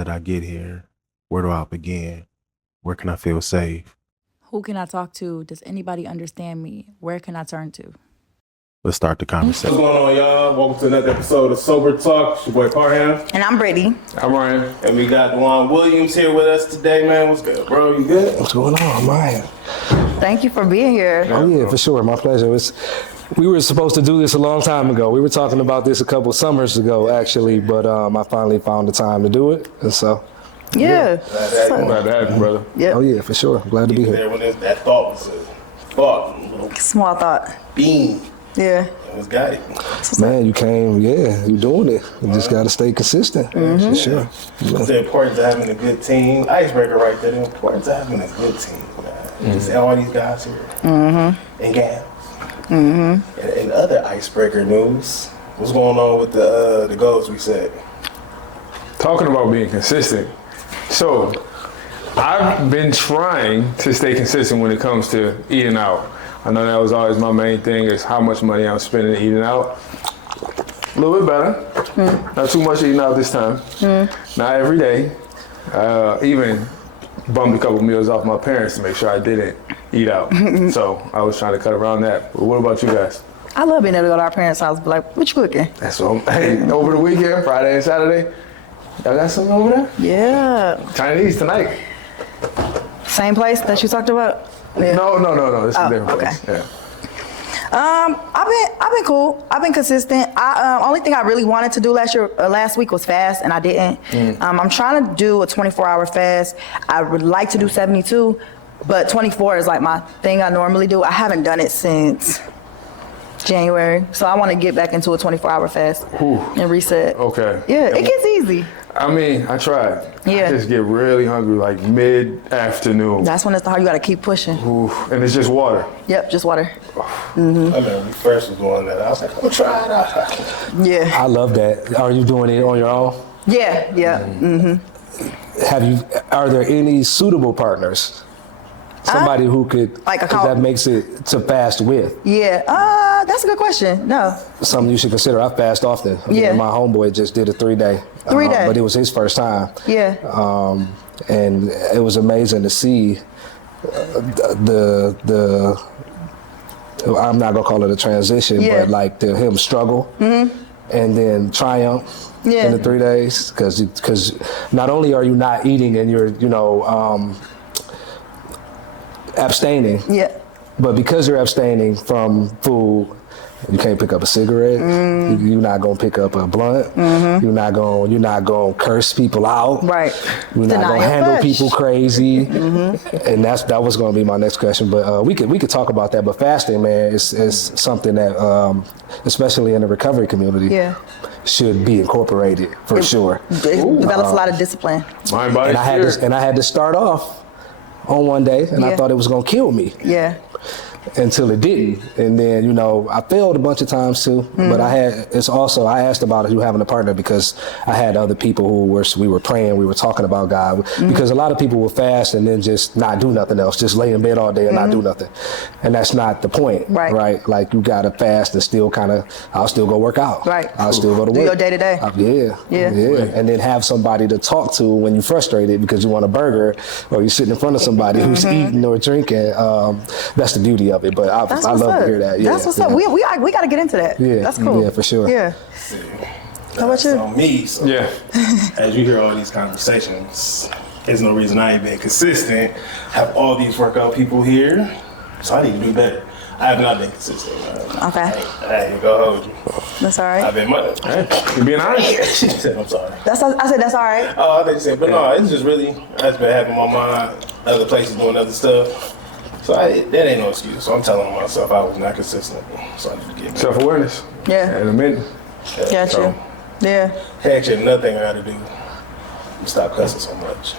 that I get here? Where do I begin? Where can I feel safe? Who can I talk to? Does anybody understand me? Where can I turn to? Let's start the conversation. What's going on, y'all? Welcome to another episode of Sober Talk. It's your boy Parham. And I'm Brittany. I'm Ryan. And we got Juan Williams here with us today, man. What's good, bro? You good? What's going on, Ryan? Thank you for being here. Oh yeah, for sure. My pleasure. We were supposed to do this a long time ago. We were talking about this a couple summers ago, actually, but I finally found the time to do it, and so. Yeah. Glad to have you, brother. Yep. Oh yeah, for sure. Glad to be here. There when that thought was a thought, Small thought. beam. Yeah. It was got it. Man, you came, you doing it. You just got to stay consistent, for sure. It's the importance of having a good team. Icebreaker right there. The importance of having a good team, man. Just all these guys here. And gals. And other icebreaker news. What's going on with the goals we set? Talking about being consistent. So, I've been trying to stay consistent when it comes to eating out. I know that was always my main thing is how much money I'm spending eating out. A little bit better. Not too much eating out this time. Not every day. Even bumped a couple meals off my parents to make sure I didn't eat out. So I was trying to cut around that. But what about you guys? I love being able to go to our parents' house and be like, what you cooking? That's what hey, over the weekend, Friday and Saturday. Y'all got something over there? Yeah. Chinese tonight. Same place that you talked about? Yeah. No. This is a different okay. place. Yeah. I've been cool. I've been consistent. Only thing I really wanted to do last week was fast, and I didn't. I'm trying to do a 24-hour fast. I would like to do 72, but 24 is like my thing I normally do. I haven't done it since January, so I want to get back into a 24-hour fast and reset. Okay. Yeah, it gets easy. I mean, I tried. Yeah. I just get really hungry like mid-afternoon. That's when it's hard. You got to keep pushing. Oof. And it's just water. Yep, just water. I remember we first was doing that. I was like, I'm gonna try it out. Yeah. I love that. Are you doing it on your own? Yeah. Are there any suitable partners? Somebody who could, Like a that makes it to fast with. Yeah. That's a good question. No. Something you should consider. I fast often. Yeah. My homeboy just did a 3-day. 3-day. But it was his first time. Yeah. And it was amazing to see the I'm not gonna call it a transition, Yeah. but like to him struggle and then triumph Yeah. in the 3 days, because not only are you not eating and you're abstaining, Yeah. but because you're abstaining from food, you can't pick up a cigarette. You're not gonna pick up a blunt. You're not gonna curse people out. Right. You're not Deny gonna your handle flesh. people crazy. And that was gonna be my next question. But we could talk about that. But fasting, man, is something that, especially in the recovery community, Yeah. should be incorporated for sure. It develops a lot of discipline. Mind, body, And I had to start off on one day, and I Yeah. thought it was gonna kill me. Yeah. Until it didn't, and then I failed a bunch of times too. But I asked about you having a partner because I had other people we were praying, we were talking about God, because a lot of people will fast and then just not do nothing else, just lay in bed all day and not do nothing, and that's not the point, Right. Like you gotta fast and still I'll still go work out, Right. I'll still go to work, Do your day-to-day. Yeah, and then have somebody to talk to when you're frustrated because you want a burger or you're sitting in front of somebody who's eating or drinking. That's the beauty of it, but I That's love what's up. to hear that. Yeah, That's what's up. We got to get into that. Yeah. That's cool. Yeah, for sure. Yeah. How about That's you? on me. So Yeah. as you hear all these conversations, there's no reason I ain't been consistent. Have all these workout people here, so I need to do better. I have not been consistent. Okay. I ain't gonna hold you. That's all right. I've been much. Hey, you're being honest. She said, I'm sorry. I said that's all right. Oh, I think you said, but no, it's just really, I just been having my mind other places doing other stuff. So that ain't no excuse. So I'm telling myself I was not consistent. So I need to get better. Self-awareness. Yeah. In a minute. Got So, you. Yeah. actually, another thing I gotta do is stop cussing so much.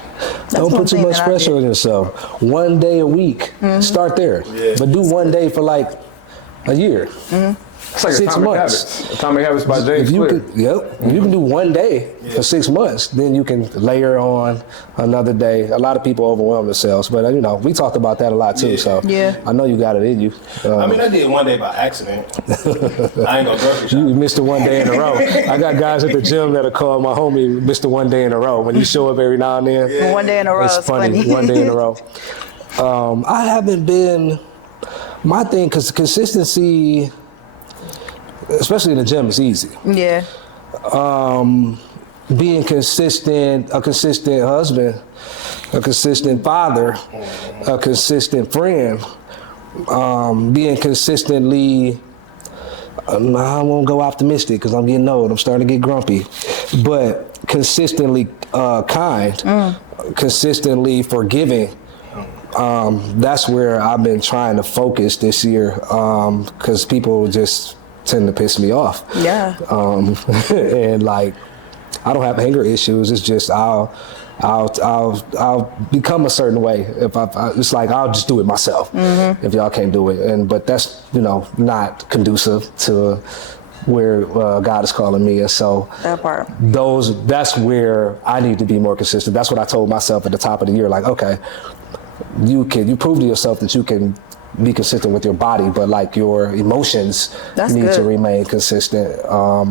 Don't one put too thing much that I pressure did. on yourself. One day a week, start there, Yeah. but do one day for like a year. It's like 6 Atomic months. Habits. Atomic Habits by James If you Clear. could, if you can do one day for 6 months, then you can layer on another day. A lot of people overwhelm themselves, but you know, we talked about that a lot too. So Yeah. I know you got it in you. I mean, I did one day by accident. I ain't gonna grocery shop. You missed it one day in a row. I got guys at the gym that'll call my homie Mr. One Day in a Row. When you show up every now and then, One day in a row it's is funny. One day in a row. I haven't been, my thing, because consistency, especially in the gym, is easy. Yeah. Being consistent, a consistent husband, a consistent father, a consistent friend, being consistently, I won't go optimistic because I'm getting old, I'm starting to get grumpy, but consistently kind, consistently forgiving. That's where I've been trying to focus this year, because people just tend to piss me off. Yeah. And like, I don't have anger issues. It's just I'll become a certain way if it's like I'll just do it myself if y'all can't do it. But that's not conducive to where God is calling me. And so That part. that's where I need to be more consistent. That's what I told myself at the top of the year. Like, okay, you prove to yourself that you can be consistent with your body, but like your emotions That's need good. to remain consistent,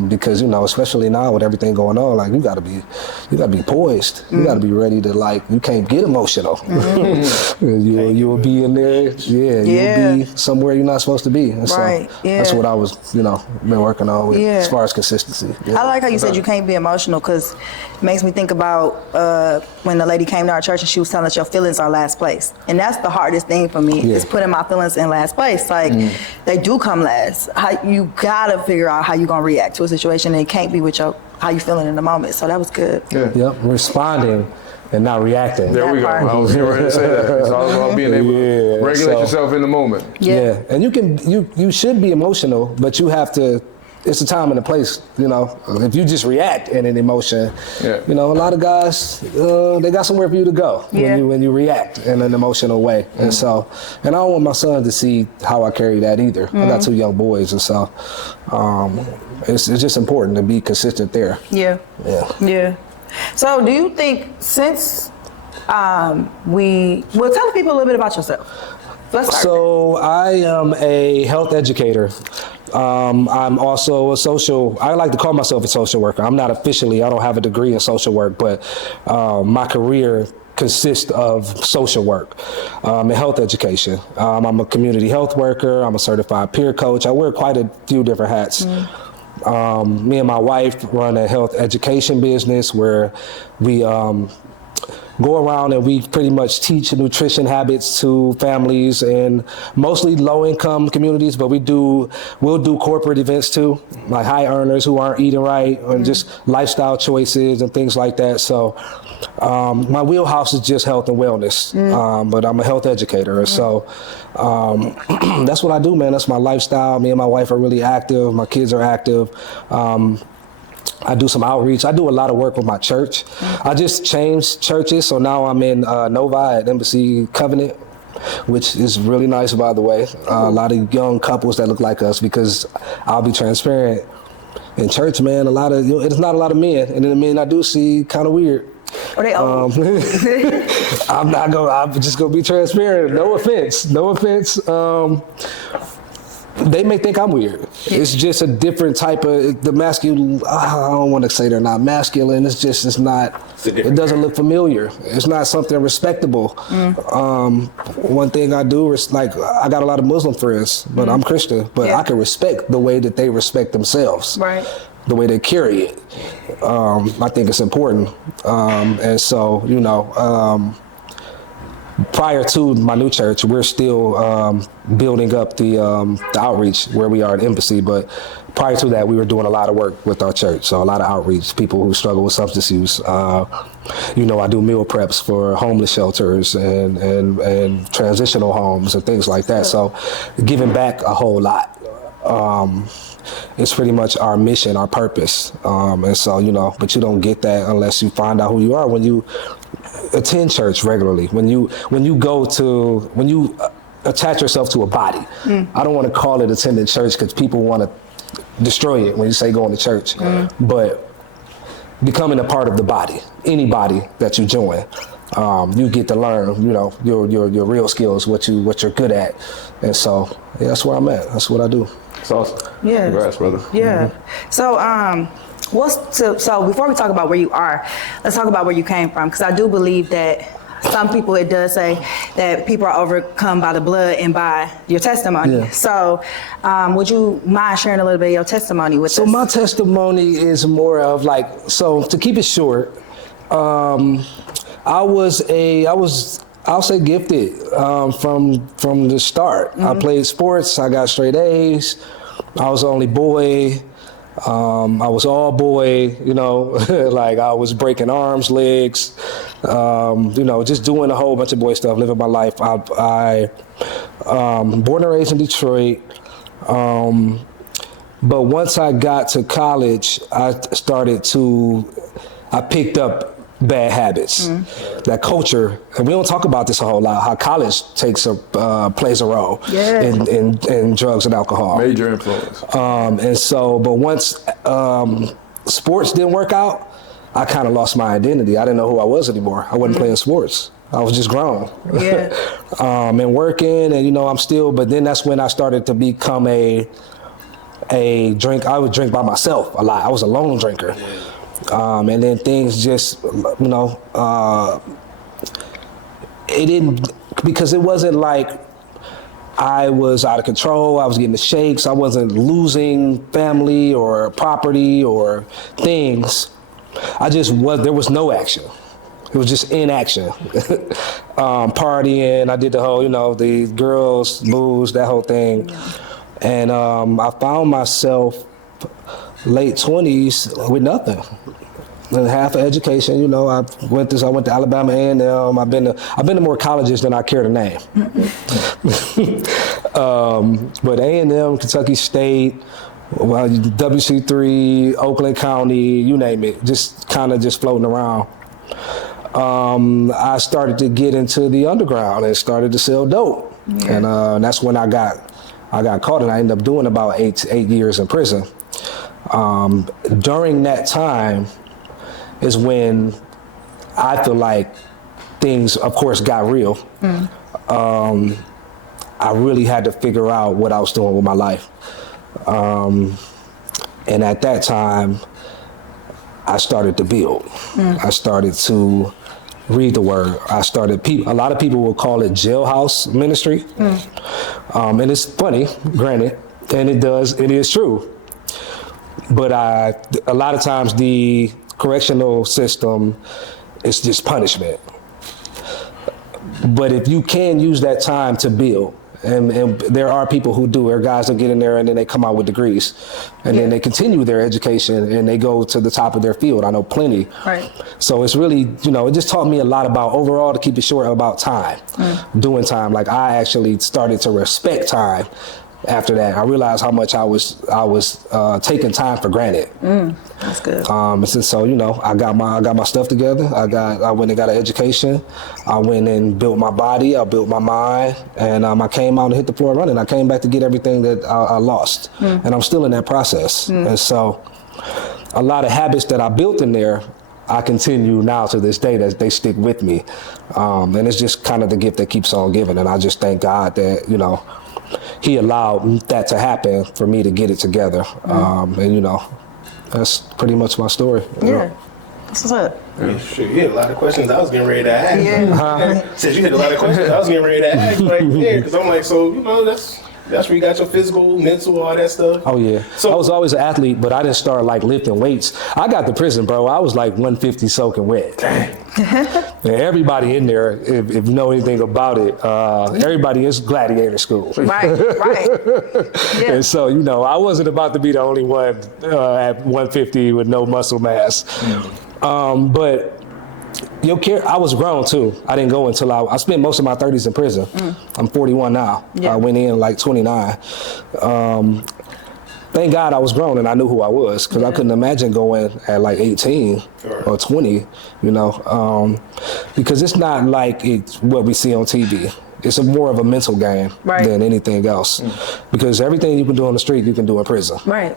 because especially now with everything going on, like you gotta be poised. You gotta be ready to, like, you can't get emotional. You'll be in there, you'll be somewhere you're not supposed to be. And Right, so yeah. that's what I was been working on with, Yeah. as far as consistency. I like how you said you can't be emotional, because it makes me think about when the lady came to our church and she was telling us your feelings are last place. And that's the hardest thing for me, Yeah. is putting my feelings in last place. Like, they do come last. You gotta figure out how you're gonna react to a situation, and it can't be with how you feeling in the moment. So that was good. Yeah. Yep, responding and not reacting. There we go. That part. I was getting ready to say that. It's all about being able to Yeah, regulate so- yourself in the moment. Yeah, and you should be emotional, but you have to. It's a time and a place, If you just react in an emotion, Yeah. a lot of guys, they got somewhere for you to go Yeah. when you react in an emotional way. And so, and I don't want my son to see how I carry that either. I got 2 young boys, and so it's just important to be consistent there. Yeah. Yeah. Yeah. So do you think, since tell the people a little bit about yourself. Let's start there. So I am a health educator. I'm also I like to call myself a social worker. I'm not officially, I don't have a degree in social work, but my career consists of social work and health education. I'm a community health worker. I'm a certified peer coach. I wear quite a few different hats. Me and my wife run a health education business where we go around and we pretty much teach nutrition habits to families in mostly low-income communities, but we'll do corporate events too, like high earners who aren't eating right, and just lifestyle choices and things like that. So my wheelhouse is just health and wellness, but I'm a health educator. And so that's what I do, man. That's my lifestyle. Me and my wife are really active. My kids are active. I do some outreach. I do a lot of work with my church. I just changed churches, so now I'm in Novi at Embassy Covenant, which is really nice, by the way. A lot of young couples that look like us, because I'll be transparent. In church, man, it's not a lot of men, and then the men I do see kind of weird. Are they old? I'm just gonna be transparent. No offense. They may think I'm weird. It's just a different type of the masculine. I don't want to say they're not masculine. It doesn't look familiar. It's not something respectable. One thing I do is, like, I got a lot of Muslim friends, but I'm Christian. But I can respect the way that they respect themselves. Right. The way they carry it. I think it's important. And so, prior to my new church, we're still building up the outreach where we are at Embassy. But prior to that, we were doing a lot of work with our church. So a lot of outreach, people who struggle with substance use. I do meal preps for homeless shelters and transitional homes and things like that. So giving back a whole lot. It's pretty much our mission, our purpose. And so, but you don't get that unless you find out who you are. When you attend church regularly, when you attach yourself to a body. I don't want to call it attending church because people want to destroy it when you say going to church. But becoming a part of the body, any body that you join, you get to learn, your real skills, what you're good at. And so that's where I'm at. That's what I do. It's awesome. Yeah. Congrats, brother. Yeah. So, so before we talk about where you are, let's talk about where you came from, because I do believe that some people, it does say that people are overcome by the blood and by your testimony. Yeah. So, would you mind sharing a little bit of your testimony with us? So my testimony is more of like, so to keep it short, I'll say gifted from the start. I played sports. I got straight A's. I was the only boy. I was all boy, like I was breaking arms, legs, just doing a whole bunch of boy stuff, living my life. I born and raised in Detroit. But once I got to college, I picked up bad habits. That culture, and we don't talk about this a whole lot, how college plays a role in drugs and alcohol. Major influence. And so, but once sports didn't work out, I kind of lost my identity. I didn't know who I was anymore. I wasn't playing sports. I was just grown. Yeah. And working, and I'm still, but then that's when I started to become a drink. I would drink by myself a lot. I was a lone drinker. And then things just, it didn't, because it wasn't like I was out of control, I was getting the shakes, I wasn't losing family or property or things. There was no action. It was just inaction. Partying, I did the whole, the girls, booze, that whole thing. Yeah. And I found myself late 20s with nothing. And half of education, I went to Alabama A&M. I've been to more colleges than I care to name. But A&M, Kentucky State, WC3, Oakland County, you name it, just kind of just floating around. I started to get into the underground and started to sell dope. Yeah. And that's when I got caught, and I ended up doing about eight years in prison. During that time is when I feel like things, of course, got real. I really had to figure out what I was doing with my life. And at that time, I started to build. I started to read the word. A lot of people will call it jailhouse ministry. And it's funny, granted, and it is true. But a lot of times the correctional system is just punishment. But if you can use that time to build, and there are people who do, there are guys that get in there and then they come out with degrees, and then they continue their education and they go to the top of their field. I know plenty. Right. So it's really, it just taught me a lot about, overall, to keep it short, about time, doing time. Like, I actually started to respect time. After that, I realized how much I was taking time for granted. That's good. So I got my stuff together. I went and got an education. I went and built my body. I built my mind, and I came out and hit the floor running. I came back to get everything that I lost, and I'm still in that process. And so, a lot of habits that I built in there, I continue now to this day, that they stick with me, and it's just kind of the gift that keeps on giving. And I just thank God that He allowed that to happen for me to get it together. And that's pretty much my story. Yeah. That's what's up. Yeah, shit, you had a lot of questions I was getting ready to ask. Yeah. Since you had a lot of questions I was getting ready to ask, because I'm like, so, that's where you got your physical, mental, all that stuff. Oh, yeah. So I was always an athlete, but I didn't start lifting weights. I got to prison, bro. I was 150 soaking wet. Dang. And everybody in there, if you know anything about it, everybody is gladiator school. Right. Yeah. And so, I wasn't about to be the only one at 150 with no muscle mass. But I was grown too. I didn't go until I spent most of my 30s in prison. I'm 41 now. Yeah. I went in 29. Thank God I was grown and I knew who I was, because I couldn't imagine going at 18 or 20, because it's not like it's what we see on TV. it's more of a mental game Right. than anything else, because everything you can do on the street, you can do in prison. Right.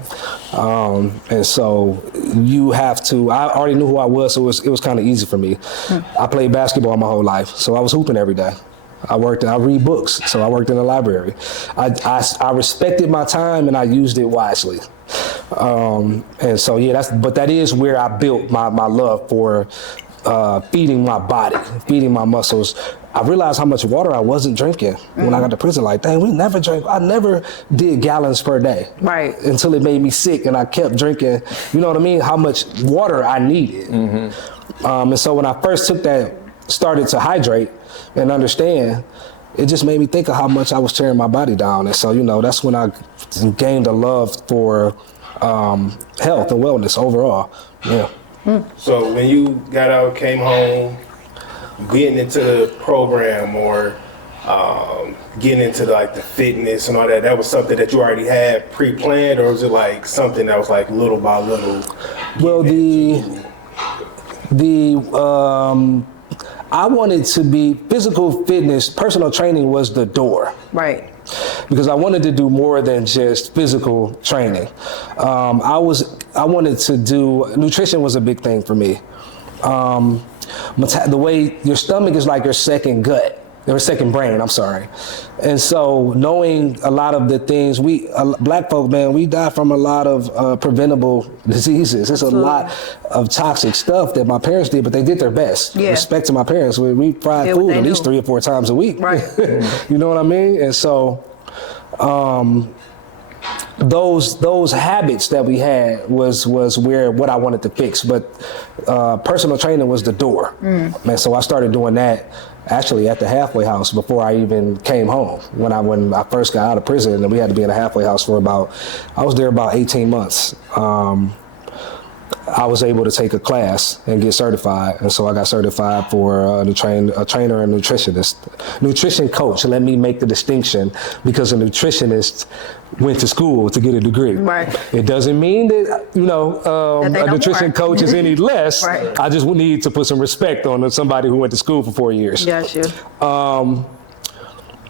And so you have to. I already knew who I was, so it was kind of easy for me. I played basketball my whole life, so I was hooping every day. I read books, so I worked in the library. I respected my time and I used it wisely. And so yeah, that is where I built my love for feeding my body, feeding my muscles. I realized how much water I wasn't drinking when I got to prison. Like, dang, I never did gallons per day. Right. Until it made me sick and I kept drinking, you know what I mean? How much water I needed. And so when I first started to hydrate and understand, it just made me think of how much I was tearing my body down. And so, you know, that's when I gained a love for health and wellness overall. Yeah. So when you got out, came home, getting into the program or getting into like the fitness and all that, that was something that you already had pre-planned, or was it like something that was like little by little? Well, I wanted to be physical fitness, personal training was the door. Right. Because I wanted to do more than just physical training. I wanted to do, nutrition was a big thing for me. The way your stomach is like your second gut, or second brain, I'm sorry. And so knowing a lot of the things, black folk, man, we die from a lot of preventable diseases. It's a lot of toxic stuff that my parents did, but they did their best. Yeah. Respect to my parents. We fried Did what food they at least knew. 3 or 4 times a week. Right. You know what I mean? And so those habits that we had was what I wanted to fix. But personal training was the door. Man, so I started doing that actually at the halfway house before I even came home. When I first got out of prison, and we had to be in a halfway house I was there about 18 months. I was able to take a class and get certified, and so I got certified for a trainer and nutritionist. Nutrition coach, let me make the distinction, because a nutritionist went to school to get a degree. Right. It doesn't mean that, That they a know nutrition more. coach is any less. Right. I just need to put some respect on somebody who went to school for 4 years. Got you.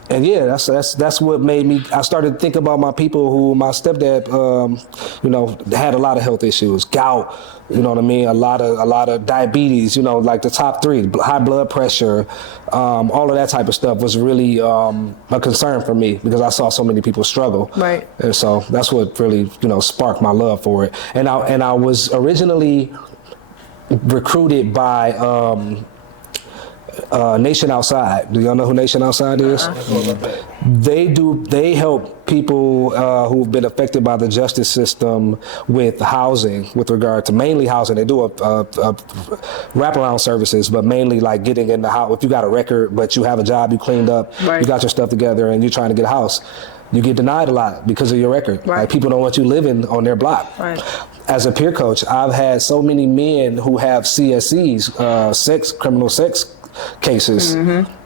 And yeah, that's what made me. I started to think about my people who my stepdad, had a lot of health issues, gout, you know what I mean, a lot of diabetes, like the top 3, high blood pressure, all of that type of stuff was really a concern for me, because I saw so many people struggle. Right. And so that's what really sparked my love for it. And I was originally recruited by. Nation Outside. Do y'all know who Nation Outside is? They help people who've been affected by the justice system with housing, with regard to mainly housing. They do a wraparound services, but mainly like getting in the house. If you got a record, but you have a job, you cleaned up, Right. you got your stuff together, and you're trying to get a house, you get denied a lot because of your record. Right. Like, people don't want you living on their block. Right. As a peer coach, I've had so many men who have CSCs, criminal sex cases,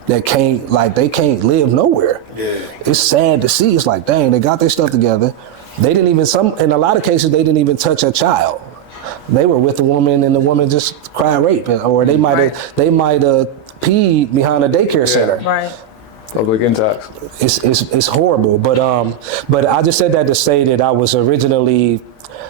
that they can't live nowhere. Yeah. It's sad to see. It's like, dang, they got their stuff together. They didn't even, in a lot of cases, they didn't even touch a child. They were with the woman and the woman just cried rape, or they might have peed behind a daycare center. Right. Public intox. It's horrible, but I just said that to say that I was originally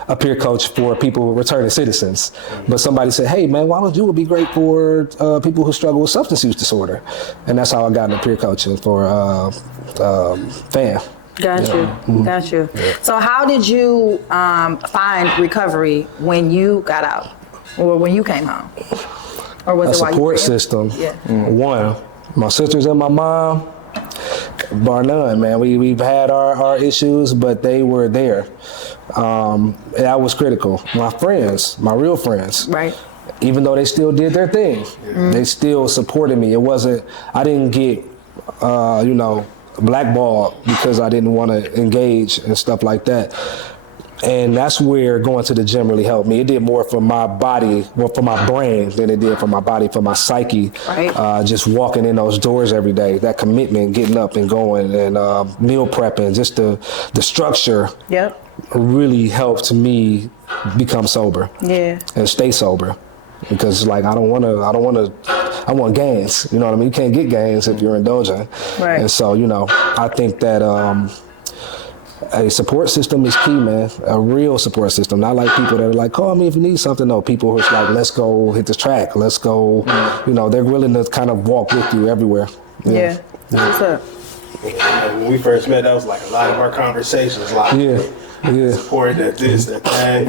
a peer coach for people returning citizens, but somebody said, "Hey man, why don't you would be great for people who struggle with substance use disorder?" And that's how I got into peer coaching for FAM. Got you. So how did you find recovery when you got out, or when you came home, or was A it while you support were in? system. Yeah. One, my sisters and my mom, bar none, man. We've had our issues, but they were there. That was critical. My friends, my real friends, Right. even though they still did their thing, they still supported me. I didn't get, blackballed because I didn't want to engage and stuff like that. And that's where going to the gym really helped me. It did more for my body, well, for my brain, than it did for my body, for my psyche. Right. Just walking in those doors every day, that commitment, getting up and going, and meal prepping, just the structure. Yep. Really helped me become sober. Yeah. And stay sober, because like I don't want I want gains. You know what I mean? You can't get gains if you're indulging. Right. And so, you know, I think that a support system is key, man. A real support system. Not like people that are like, call me if you need something. No, people who's like, let's go hit this track. Let's go. You know, they're willing to kind of walk with you everywhere. Yeah. What's up? When we first met, that was like a lot of our conversations. Like, Yeah. support that this, that that.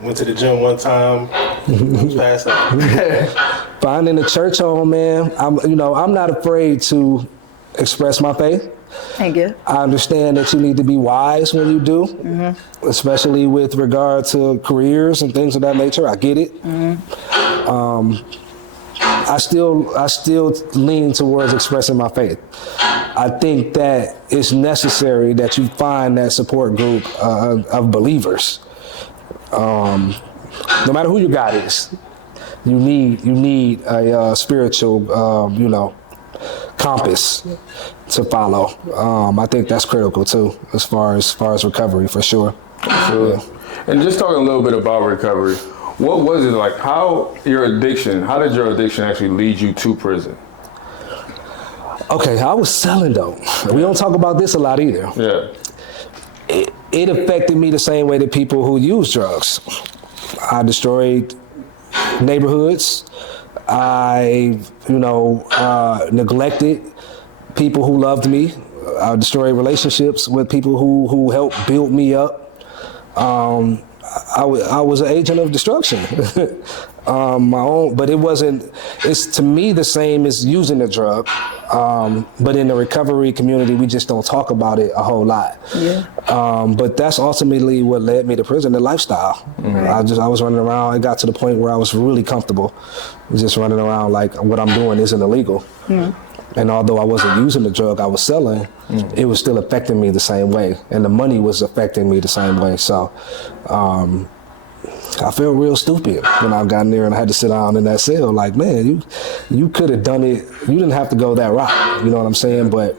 Went to the gym one time. Was passed out. Finding a church home, man. I'm not afraid to express my faith. Thank you. I understand that you need to be wise when you do, especially with regard to careers and things of that nature. I get it. I still lean towards expressing my faith. I think that it's necessary that you find that support group of believers. No matter who your God is, you need a spiritual, compass to follow. I think that's critical too, as far as recovery, for sure. Sure. Yeah. And just talking a little bit about recovery, what was it like? How did your addiction actually lead you to prison? Okay, I was selling dope. We don't talk about this a lot either. Yeah. It affected me the same way that people who use drugs. I destroyed neighborhoods. I, neglected people who loved me. I destroyed relationships with people who helped build me up. I was an agent of destruction. My own, but it's to me the same as using the drug. But in the recovery community, we just don't talk about it a whole lot. Yeah. But that's ultimately what led me to prison, the lifestyle. Right. I was running around. It got to the point where I was really comfortable just running around like what I'm doing isn't illegal. And although I wasn't using the drug I was selling, it was still affecting me the same way. And the money was affecting me the same way. So I felt real stupid when I got in there and I had to sit down in that cell. Like, man, you could have done it. You didn't have to go that route. You know what I'm saying? But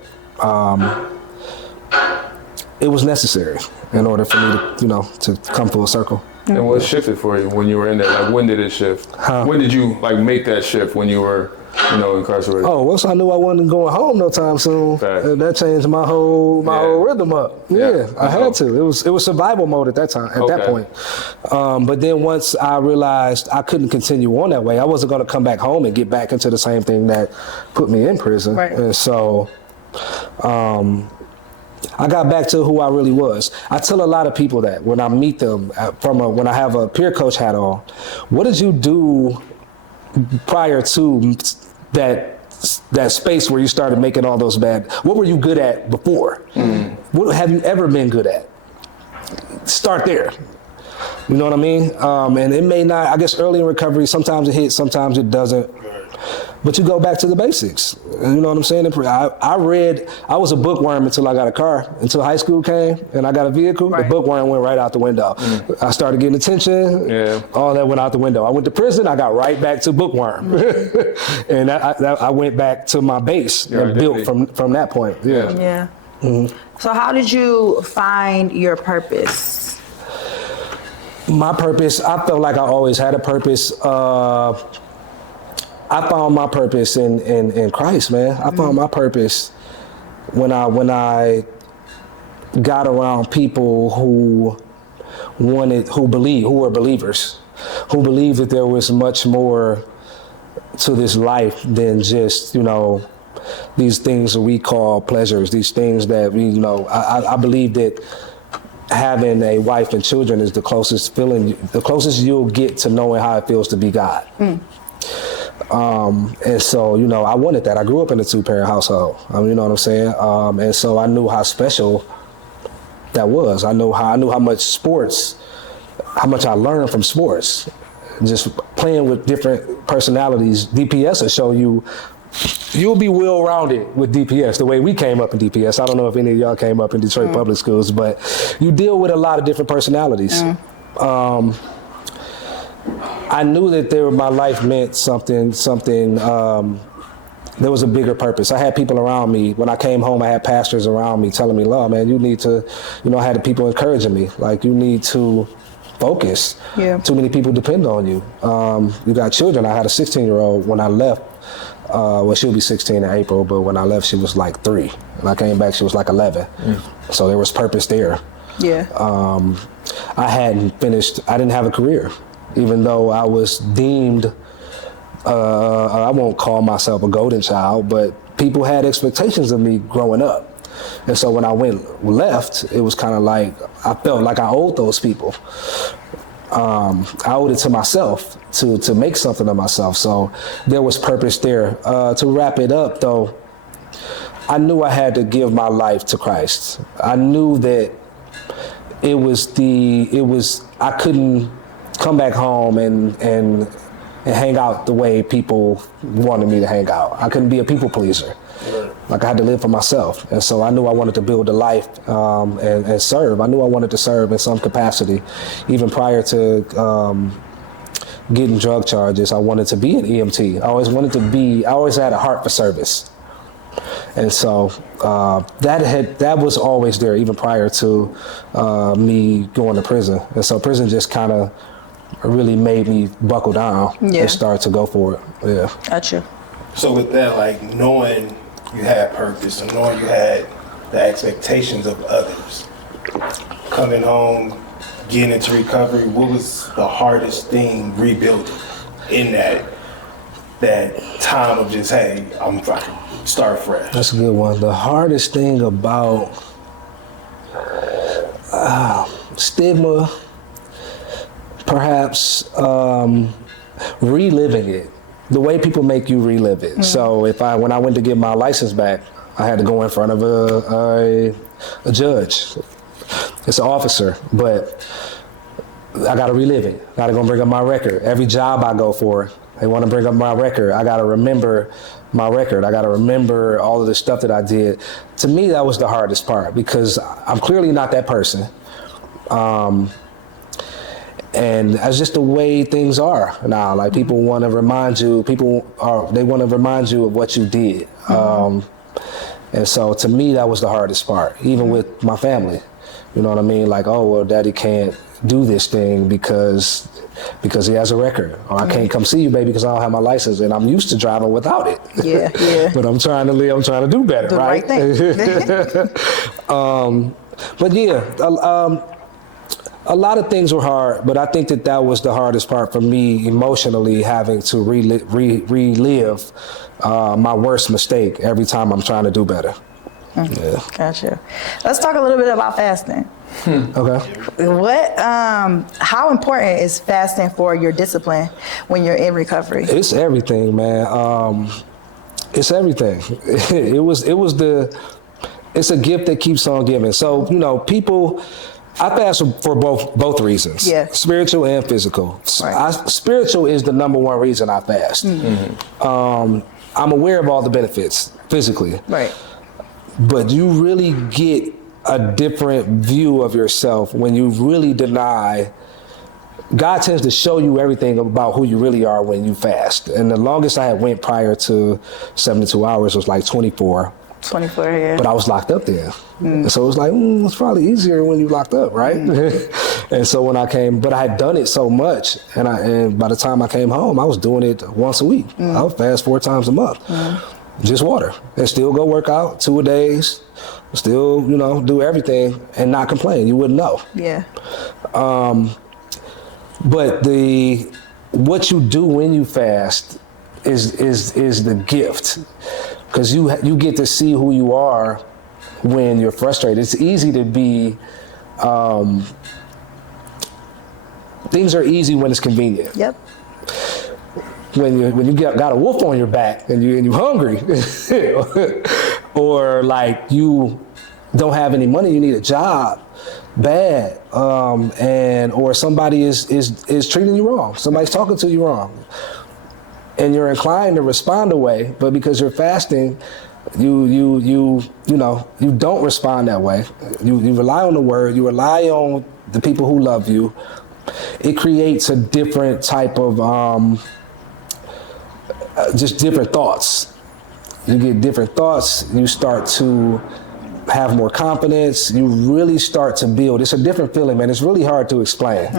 it was necessary in order for me to come full circle. And what shifted for you when you were in there? Like, when did it shift? When did you make that shift when you were, incarcerated? Oh, once I knew I wasn't going home no time soon, that changed my whole rhythm up. Yeah, I had to. It was survival mode at that time. At that point, but then once I realized I couldn't continue on that way, I wasn't going to come back home and get back into the same thing that put me in prison. Right. And so, I got back to who I really was. I tell a lot of people that when I meet them when I have a peer coach hat on, what did you do prior to that space where you started making all those what were you good at before? What have you ever been good at? Start there. You know what I mean? And it may not, I guess early in recovery, sometimes it hits, sometimes it doesn't. But you go back to the basics. You know what I'm saying? I was a bookworm until I got a car, until high school came and I got a vehicle. Right. The bookworm went right out the window. I started getting attention. Yeah. All that went out the window. I went to prison. I got right back to bookworm. And I went back to my base and built from that point. Yeah. Yeah. So how did you find your purpose? My purpose, I felt like I always had a purpose. I found my purpose in Christ, man. I found my purpose when I got around people who were believers, who believed that there was much more to this life than just, these things that we call pleasures, these things that I believe that having a wife and children is the closest you'll get to knowing how it feels to be God. And so, I wanted that. I grew up in a 2-parent household. You know what I'm saying? And so I knew how special that was. I knew how much I learned from sports. Just playing with different personalities. DPS will show you'll be well-rounded with DPS, the way we came up in DPS. I don't know if any of y'all came up in Detroit public schools, but you deal with a lot of different personalities. I knew that my life meant something, there was a bigger purpose. I had people around me. When I came home, I had pastors around me telling me, "Lord, man, you need to," I had the people encouraging me, like, you need to focus. Yeah. Too many people depend on you. You got children. I had a 16-year-old when I left Well, she'll be 16 in April, but when I left, she was like 3. When I came back, she was like 11. So there was purpose there. Yeah. I hadn't finished, I didn't have a career, even though I was deemed, I won't call myself a golden child, but people had expectations of me growing up. And so when I left, it was kind of like, I felt like I owed those people. I owed it to myself to make something of myself. So there was purpose there. To wrap it up though, I knew I had to give my life to Christ. I knew that I couldn't come back home and hang out the way people wanted me to hang out. I couldn't be a people pleaser. Like I had to live for myself. And so I knew I wanted to build a life and serve. I knew I wanted to serve in some capacity. Even prior to getting drug charges, I wanted to be an EMT. I always had a heart for service. And so that was always there, even prior to me going to prison. And so prison just kind of really made me buckle down and start to go for it. Yeah. Gotcha. So with that, like knowing you had purpose and knowing you had the expectations of others, coming home, getting into recovery, what was the hardest thing rebuilding in that time of just, hey, I'm fucking start fresh? That's a good one. The hardest thing about stigma, perhaps reliving it. The way people make you relive it. So when I went to get my license back, I had to go in front of a judge. It's an officer, but I got to relive it. I got to go bring up my record. Every job I go for, they want to bring up my record. I got to remember my record. I got to remember all of the stuff that I did. To me, that was the hardest part because I'm clearly not that person. And that's just the way things are now. Like people want to remind you, they want to remind you of what you did. And so to me, that was the hardest part, even with my family. You know what I mean? Like, oh, well, daddy can't do this thing because he has a record. Or I can't come see you, baby, because I don't have my license and I'm used to driving without it. Yeah, yeah. But I'm trying to do better, The right? thing. But yeah, a lot of things were hard, but I think that was the hardest part for me emotionally, having to relive my worst mistake every time I'm trying to do better. Yeah. Gotcha. Let's talk a little bit about fasting. Okay. How important is fasting for your discipline when you're in recovery? It's everything, man. It's everything. It's a gift that keeps on giving. So, I fast for both reasons. Yeah. Spiritual and physical. Right. Spiritual is the number one reason I fast. I'm aware of all the benefits physically. Right. But you really get a different view of yourself when you really deny. God tends to show you everything about who you really are when you fast. And the longest I had went prior to 72 hours was like 24. 24, yeah. But I was locked up then. And so it was like, it's probably easier when you're locked up, right? And so when I came, but I had done it so much, and by the time I came home, I was doing it once a week. I would fast 4 times a month. Just water. And still go work out 2 a days, still, do everything and not complain. You wouldn't know. Yeah. But what you do when you fast is the gift. Because you get to see who you are when you're frustrated. It's easy to be, things are easy when it's convenient. Yep. When you got a wolf on your back and you're hungry, or like you don't have any money, you need a job bad, or somebody is treating you wrong, somebody's talking to you wrong, and you're inclined to respond away, but because you're fasting, you don't respond that way. You rely on the word, you rely on the people who love you. It creates a different type of just different thoughts. You get different thoughts, you start to have more confidence, you really start to build. It's a different feeling, man. It's really hard to explain.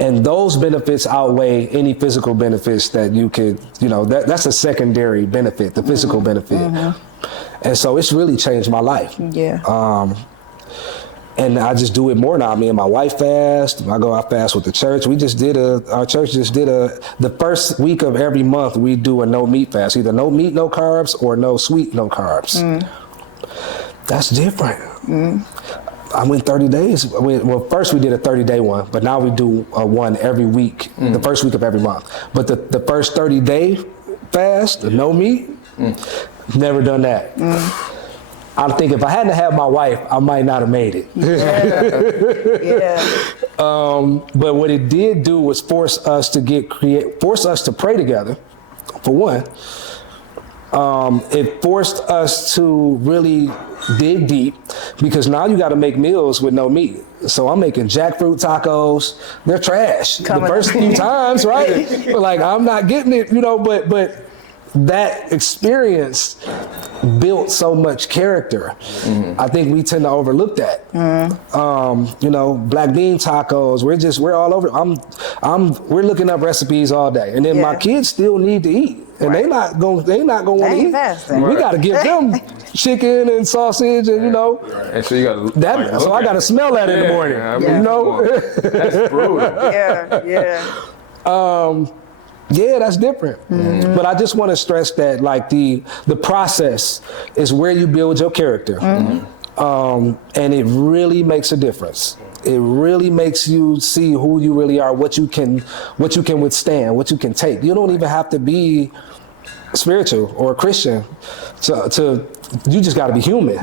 And those benefits outweigh any physical benefits that you could, that's a secondary benefit, the physical benefit. And so it's really changed my life. Yeah. And I just do it more now. Me and my wife fast. I fast with the church. Our church just did the first week of every month, we do a no meat fast. Either no meat, no carbs, or no sweet, no carbs. That's different. I went 30 days. First we did a 30-day one, but now we do a one every week, the first week of every month. But the first 30-day fast, the no meat, never done that. I'm thinking if I hadn't had my wife, I might not have made it. But what it did do was force us to pray together, for one. It forced us to really dig deep, because now you got to make meals with no meat. So I'm making jackfruit tacos. They're trash the first few times, right? Like, I'm not getting it, but that experience built so much character. I think we tend to overlook that. Black bean tacos, we're all over. We're looking up recipes all day. And then my kids still need to eat. And they not gonna want to eat. Fasting. We gotta give them chicken and sausage and And so you gotta that. So I gotta smell that in the morning. That's brutal. Yeah, that's different. But I just want to stress that, like, the process is where you build your character. And it really makes a difference. It really makes you see who you really are, what you can withstand, what you can take. You don't even have to be spiritual or a Christian to you just got to be human.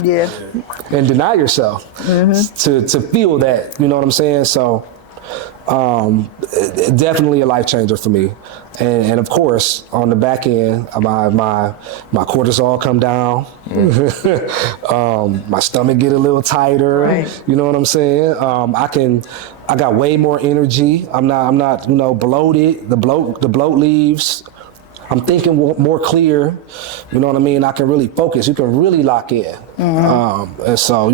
And deny yourself to feel that, you know what I'm saying? So definitely a life changer for me. And of course, on the back end, my cortisol come down. My stomach get a little tighter. Right. You know what I'm saying? I got way more energy. I'm not bloated. The bloat leaves. I'm thinking more clear. You know what I mean? I can really focus. You can really lock in. And so,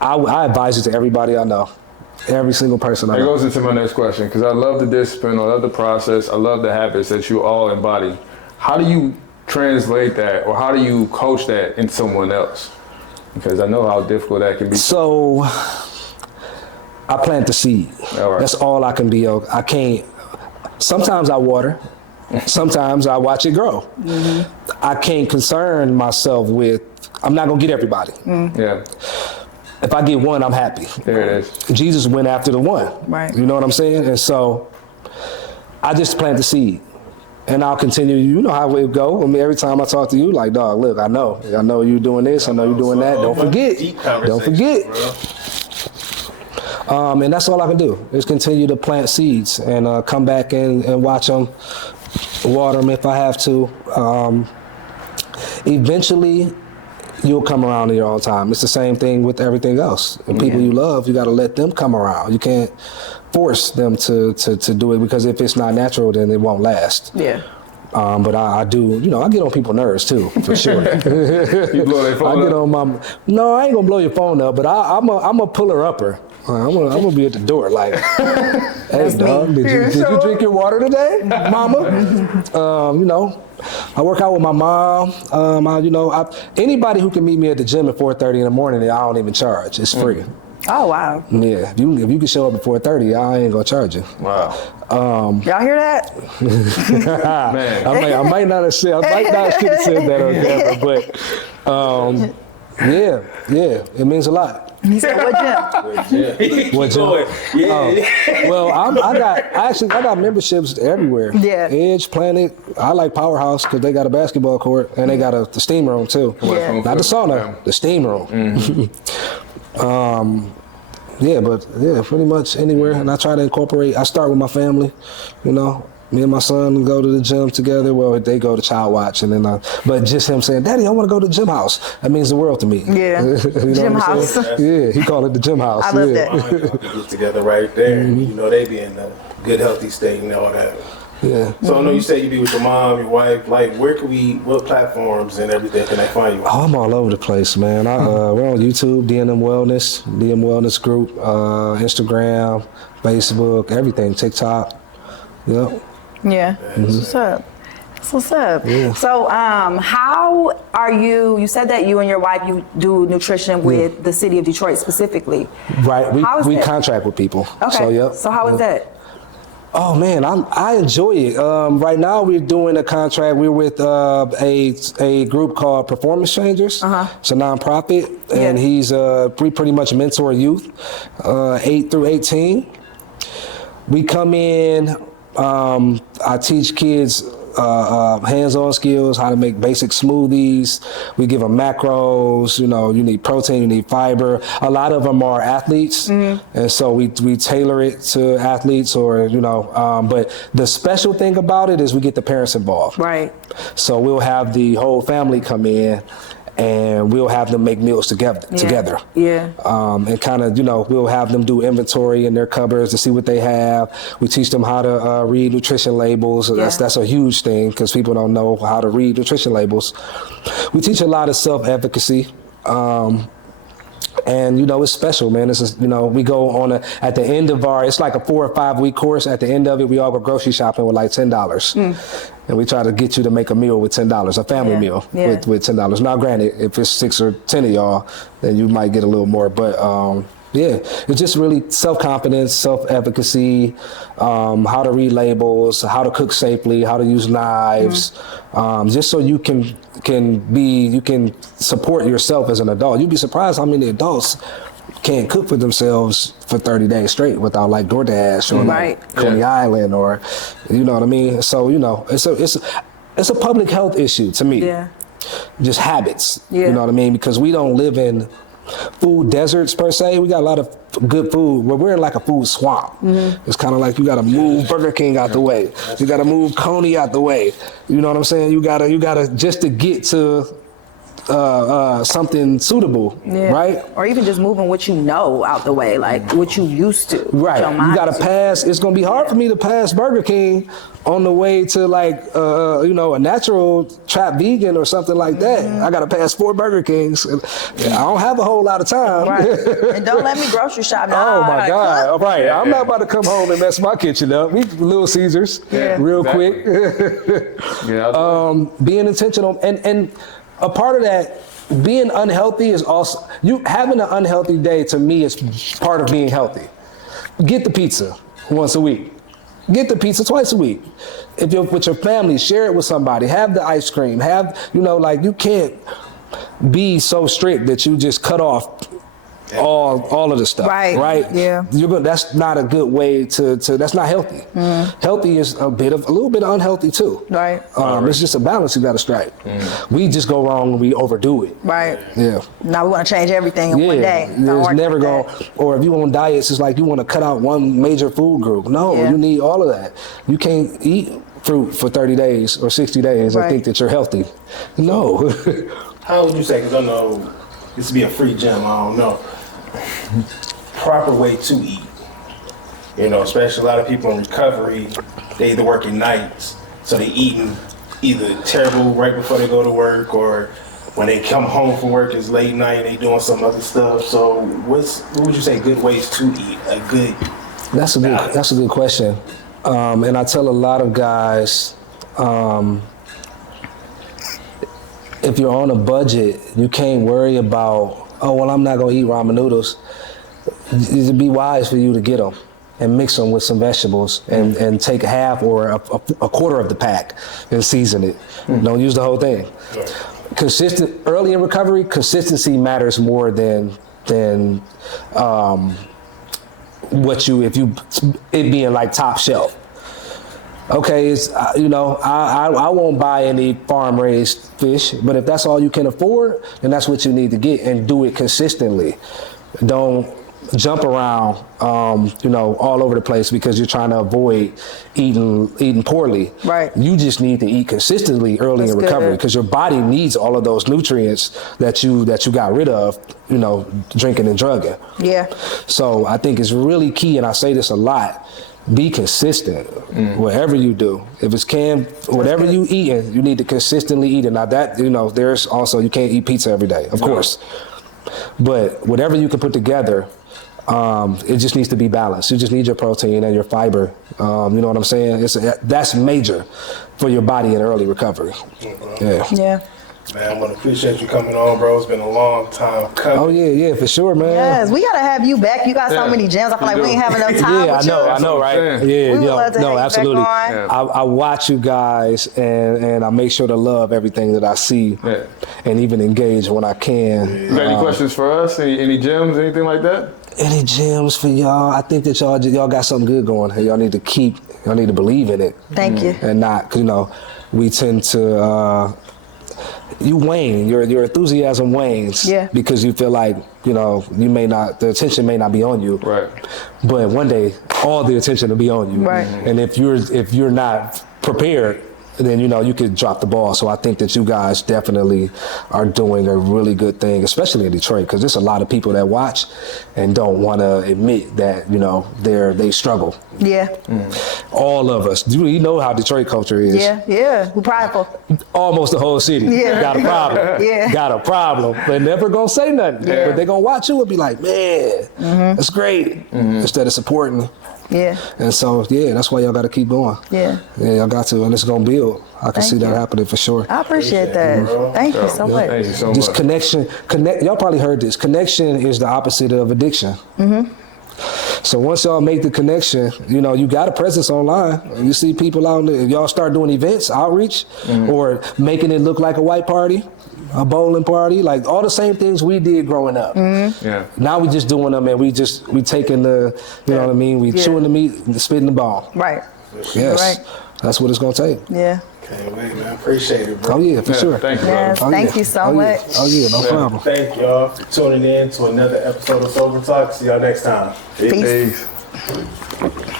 I advise it to everybody I know. Every single person I know. It goes into my next question, because I love the discipline, I love the process, I love the habits that you all embody. How do you translate that, or how do you coach that in someone else? Because I know how difficult that can be. So I plant the seed. All right. That's all I can be. I can't. Sometimes I water. Sometimes I watch it grow. I can't concern myself with, I'm not gonna get everybody. Yeah. If I get one, I'm happy. There it is. Jesus went after the one. Right. You know what I'm saying? And so I just plant the seed. And I'll continue. You know how it go. I mean, every time I talk to you, like, dog, look, I know you're doing this. I know you're doing that. Don't forget. Don't forget. And that's all I can do is continue to plant seeds and come back and watch them, water them if I have to. Eventually, you'll come around in your own time. It's the same thing with everything else. And people you love, you got to let them come around. You can't force them to do it, because if it's not natural, then it won't last. But I do, I get on people's nerves too, for sure. You blow their phone I get up? on no, I ain't gonna blow your phone up, but I'm a puller-upper. I'm gonna be at the door like, hey, dog, did you drink your water today, mama? I work out with my mom. Anybody who can meet me at the gym at 4:30 in the morning, I don't even charge. It's free. Oh, wow. Yeah, if you can show up at 4:30, I ain't gonna charge you. Wow. Y'all hear that? Man. I might not have said that on camera, but yeah, it means a lot. He said, what gym? What gym? Well, I got memberships everywhere. Yeah. Edge, Planet. I like Powerhouse because they got a basketball court and they got the steam room too. Yeah. Not the sauna, the steam room. Pretty much anywhere. And I try to incorporate. I start with my family, Me and my son go to the gym together. Well, they go to Child Watch, and then but just him saying, "Daddy, I want to go to the gym house." That means the world to me. Yeah, gym house. Yeah, he called it the gym house. I love that. Get together right there. They be in a good, healthy state and all that. Yeah. So I know you said you be with your mom, your wife. Like, what platforms and everything can they find you on? Oh, I'm all over the place, man. We're on YouTube, DM Wellness Group, Instagram, Facebook, everything, TikTok. Yep. Yeah. That's what's up. That's what's up. Yeah. So, how are you said that you and your wife, you do nutrition with the city of Detroit specifically. Right. How is We that? contract with people. Okay. So, yep. So how is that? Oh man, I enjoy it. Right now we're doing a contract. We're with a group called Performance Changers. It's a nonprofit, and we pretty much mentor youth, 8 through 18. We come in. I teach kids hands-on skills, how to make basic smoothies. We give them macros. You know, you need protein, you need fiber. A lot of them are athletes, and so we tailor it to athletes, or But the special thing about it is we get the parents involved. Right. So we'll have the whole family come in, and we'll have them make meals together. Yeah. And kind of, we'll have them do inventory in their cupboards to see what they have. We teach them how to read nutrition labels. Yeah. That's a huge thing because people don't know how to read nutrition labels. We teach a lot of self-efficacy. And it's special, man. This is, we go on at the end of it's like a 4 or 5 week course. At the end of it, we all go grocery shopping with like $10. And we try to get you to make a meal with $10, a family meal with $10. Now, granted, if it's 6 or 10 of y'all, then you might get a little more. But it's just really self-confidence, self-efficacy, how to read labels, how to cook safely, how to use knives, just so you can support yourself as an adult. You'd be surprised how many adults can't cook for themselves for 30 days straight without like DoorDash or like Coney Island, or you know what I mean. So it's a public health issue to me. Yeah. Just habits. Yeah. You know what I mean? Because we don't live in food deserts per se. We got a lot of good food, but we're in like a food swamp. It's kind of like you got to move Burger King out the way. You got to move Coney out the way. You know what I'm saying? You gotta just to get to something suitable, right? Or even just moving what you know out the way, like what you used to. Right. You got to pass. It's going to be hard for me to pass Burger King on the way to like, a natural trap vegan or something like that. I got to pass 4 Burger Kings. I don't have a whole lot of time. Right. And don't let me grocery shop now. Oh my God. All right. I'm not about to come home and mess my kitchen up. We Little Caesars real quick. Being intentional and a part of that, being unhealthy is also, having an unhealthy day to me is part of being healthy. Get the pizza once a week. Get the pizza twice a week. If you're with your family, share it with somebody. Have the ice cream. You can't be so strict that you just cut off all of the stuff. Right? Yeah. That's not a good way to that's not healthy. Healthy is a little bit unhealthy too. Right. It's just a balance you got to strike. We just go wrong when we overdo it. Right. Yeah. Now we want to change everything in one day. It's never going. Or if you on diets, it's like you want to cut out one major food group. No, you need all of that. You can't eat fruit for 30 days or 60 days and think that you're healthy. No. How would you say? Because I know this would be a free gym. I don't know. Proper way to eat. Especially a lot of people in recovery, they either working nights, so they eating either terrible right before they go to work, or when they come home from work it's late night and they doing some other stuff. So what would you say good ways to eat a good That's a good question. And I tell a lot of guys, if you're on a budget, you can't worry about, I'm not gonna eat ramen noodles. It'd be wise for you to get them and mix them with some vegetables and take half or a quarter of the pack and season it. Don't use the whole thing. Early in recovery, consistency matters more than it being like top shelf. Okay, I won't buy any farm-raised fish, but if that's all you can afford, then that's what you need to get, and do it consistently. Don't jump around, all over the place because you're trying to avoid eating poorly. Right. You just need to eat consistently early in recovery because your body needs all of those nutrients that you got rid of, drinking and drugging. Yeah. So I think it's really key, and I say this a lot, be consistent. Whatever you do, if it's canned, whatever you eating, you need to consistently eat it. Now that, there's also, you can't eat pizza every day, of course. But whatever you can put together, it just needs to be balanced. You just need your protein and your fiber. You know what I'm saying? That's major for your body in early recovery. Yeah. Man, I want to appreciate you coming on, bro. It's been a long time coming. Oh yeah, for sure, man. Yes, we gotta have you back. You got so many gems. I feel like we ain't have enough time. Yeah, with you. I know, right? saying. Yeah, We would love to have you back absolutely. on. I watch you guys, and I make sure to love everything that I see, and even engage when I can. You got any questions for us? Any gems, anything like that? Any gems for y'all? I think that y'all got something good going. Y'all need to believe in it. Thank you. And not, 'cause, we tend to. You wane, your enthusiasm wanes, because you feel like the attention may not be on you, Right. but one day all the attention will be on you, Right. And if you're not prepared, then you could drop the ball. So I think that you guys definitely are doing a really good thing, especially in Detroit, because there's a lot of people that watch and don't want to admit that they struggle. Yeah. All of us, you know how Detroit culture is. Yeah. We're prideful. Almost the whole city got a problem. Got a problem. They're never gonna say nothing, but they're gonna watch you and be like, man, that's great, instead of supporting. Yeah. And so, that's why y'all got to keep going. Yeah. Y'all got to, and it's gonna build. I can see that happening for sure. I appreciate that. Thank you so much. Thank you so Just much. connect. Y'all probably heard this. Connection is the opposite of addiction. So once y'all make the connection, you got a presence online. You see people out there. If y'all start doing events, outreach, or making it look like a white party, a bowling party, like all the same things we did growing up. Yeah. Now we just doing them, and we taking the, what I mean? We chewing the meat and spitting the ball. Right. Yes. Right. That's what it's gonna take. Yeah. Can't wait, man. Appreciate it, bro. Oh yeah, for sure. Thank you, Yes. brother. Thank you so Oh, yeah. much. Oh yeah, no problem. Thank y'all for tuning in to another episode of Sober Talk. See y'all next time. Peace. Peace.